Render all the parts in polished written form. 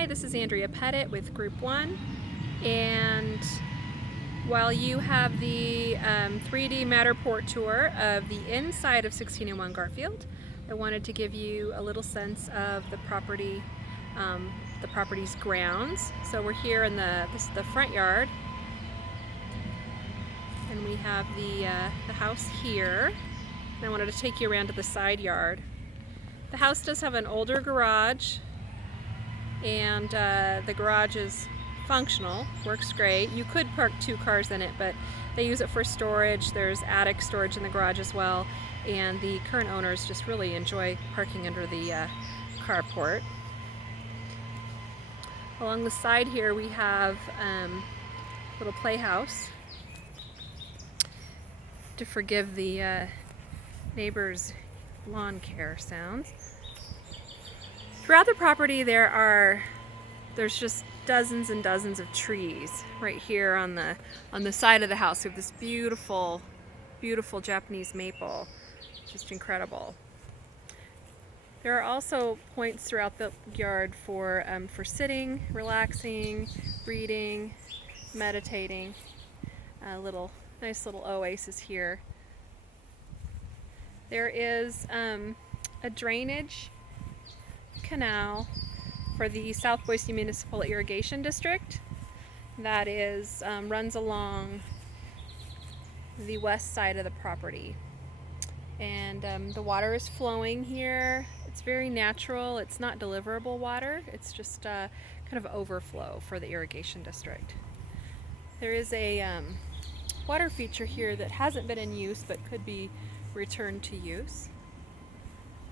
Hi, this is Andrea Pettit with Group 1, and while you have the 3D Matterport tour of the inside of 1601 Garfield, I wanted to give you a little sense of the property's grounds. So we're here in this is the front yard, and we have the house here. And I wanted to take you around to the side yard. The house does have an older garage, and the garage is functional, works great. You could park 2 cars in it, but they use it for storage. There's attic storage in the garage as well, and the current owners just really enjoy parking under the carport. Along the side here we have a little playhouse. To forgive the neighbor's lawn care sounds. Throughout the property there's just dozens and dozens of trees. Right here on the side of the house we have this beautiful, beautiful Japanese maple. Just incredible. There are also points throughout the yard for sitting, relaxing, reading, meditating. Nice little oasis here. There is a drainage canal for the South Boise Municipal Irrigation District that runs along the west side of the property, and the water is flowing here. It's very natural. It's not deliverable water. It's just kind of overflow for the irrigation district. There is a water feature here that hasn't been in use but could be returned to use.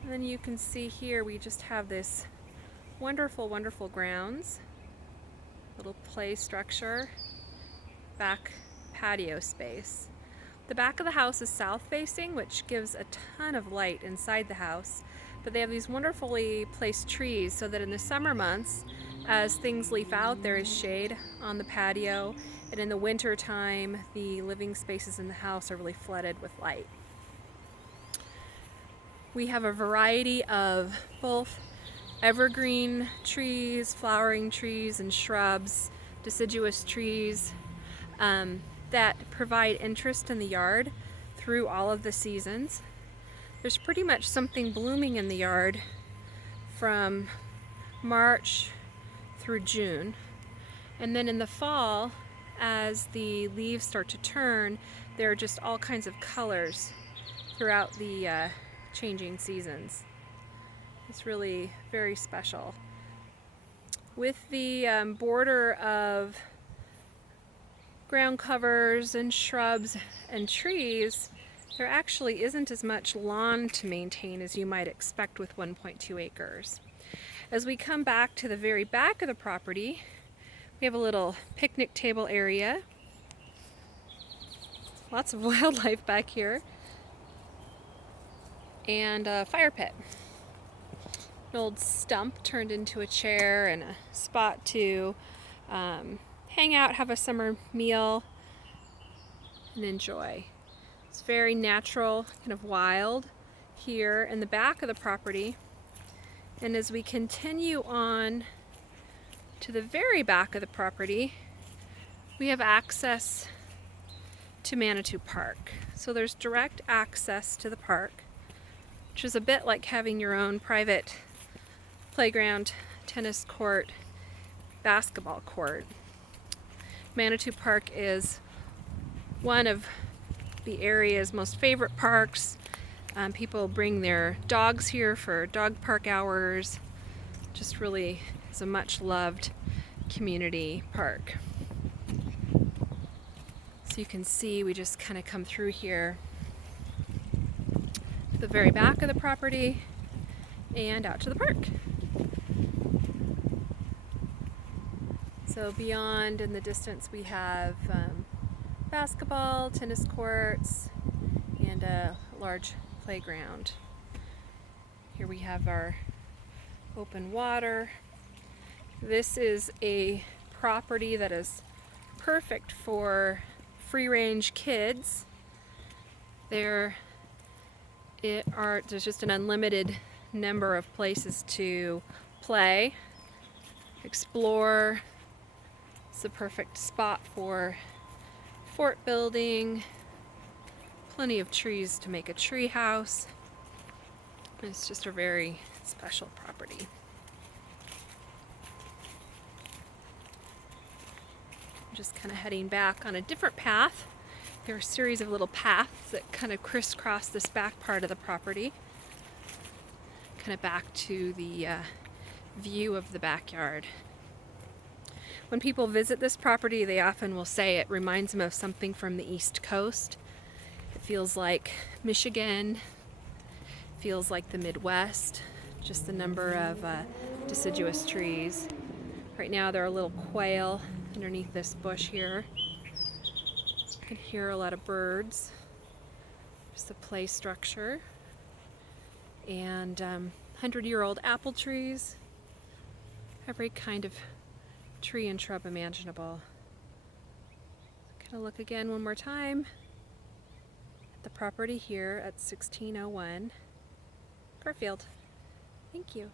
And then you can see here we just have this wonderful, wonderful grounds, little play structure, back patio space. The back of the house is south facing, which gives a ton of light inside the house, but they have these wonderfully placed trees so that in the summer months, as things leaf out, there is shade on the patio, and in the winter time the living spaces in the house are really flooded with light. We have a variety of both evergreen trees, flowering trees, and shrubs, deciduous trees that provide interest in the yard through all of the seasons. There's pretty much something blooming in the yard from March through June. And then in the fall, as the leaves start to turn, there are just all kinds of colors throughout the changing seasons. It's really very special. With the border of ground covers and shrubs and trees, there actually isn't as much lawn to maintain as you might expect with 1.2 acres. As we come back to the very back of the property, we have a little picnic table area. Lots of wildlife back here. And a fire pit. An old stump turned into a chair and a spot to hang out, have a summer meal, and enjoy. It's very natural, kind of wild here in the back of the property. And as we continue on to the very back of the property, we have access to Manitou Park. So there's direct access to the park, which is a bit like having your own private playground, tennis court, basketball court. Manitou Park is one of the area's most favorite parks. People bring their dogs here for dog park hours. Just really is a much loved community park. So you can see we just kind of come through here, the very back of the property, and out to the park. So beyond in the distance we have basketball, tennis courts, and a large playground. Here we have our open water. This is a property that is perfect for free-range kids. There's just an unlimited number of places to play. explore. It's the perfect spot for fort building. Plenty of trees to make a tree house. It's just a very special property. I'm just kind of heading back on a different path. There are a series of little paths that kind of crisscross this back part of the property. Kind of back to the view of the backyard. When people visit this property, they often will say it reminds them of something from the East Coast. It feels like Michigan, feels like the Midwest, just the number of deciduous trees. Right now there are little quail underneath this bush here. You can hear a lot of birds. Just a play structure. And 100-year-old apple trees. Every kind of tree and shrub imaginable. Gonna look again one more time at the property here at 1601 Garfield. Thank you.